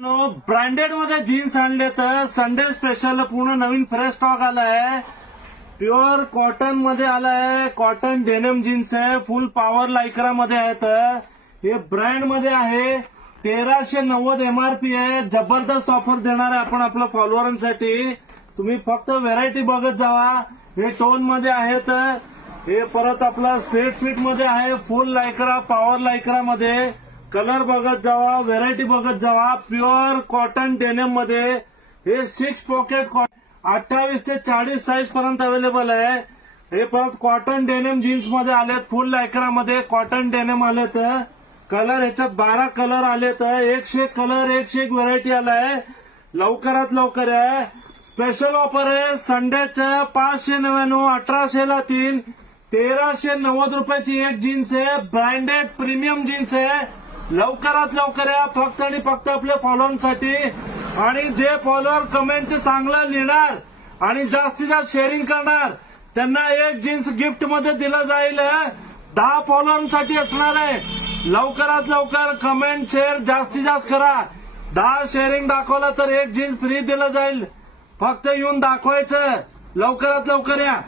Branded मध्ये jeans आणले तर संडे स्पेशल पूर्ण नवीन फ्रेश स्टॉक आलाय. प्युअर कॉटन मध्ये आलाय. कॉटन डेनिम जीन्स आहे. फुल पॉवर लायक्रा मध्ये आहेत. हे ब्रँड मध्ये आहे. 1390 MRP आहे. जबरदस्त ऑफर देणार आहे आपण आपल्या फॉलोअरांसाठी. तुम्ही फक्त व्हेरायटी बघत जावा. हे टोन मध्ये आहेत. हे परत आपला स्ट्रेट फिट मध्ये आहे. फुल लायक्रा पॉवर लायक्रा मध्ये. कलर बघत जावा. व्हेरायटी बघत जावा. प्युअर कॉटन डेनिम मध्ये हे 6 पॉकेट 28 ते 40 साईज पर्यंत अवेलेबल आहे. हे परत कॉटन डेनिम जीन्स मध्ये आलेत. फुल लायक्रा मध्ये कॉटन डेनिम आलेत. कलर ह्याच्यात 12 कलर आलेत. 101 कलर 101 व्हेरायटी आलाय. लवकरात लवकर आहे. स्पेशल ऑफर आहे. संडेचं 599 1800 ला 3 1390 रुपयाची एक जीन्स आहे. ब्रँडेड प्रीमियम जीन्स आहे. लवकरात लवकर या. फक्त आणि फक्त आपल्या फॉलोअरसाठी. आणि जे फॉलोअर कमेंट चांगलं लिहिणार आणि जास्तीत जास्त शेअरिंग करणार त्यांना एक जीन्स गिफ्ट मध्ये दिलं जाईल. 10 फॉलोअरसाठी असणार आहे. लवकरात लवकर कमेंट शेअर जास्तीत जास्त करा. 10 शेअरिंग दाखवलं तर एक जीन्स फ्री दिलं जाईल. फक्त येऊन दाखवायचं. लवकरात लवकर या.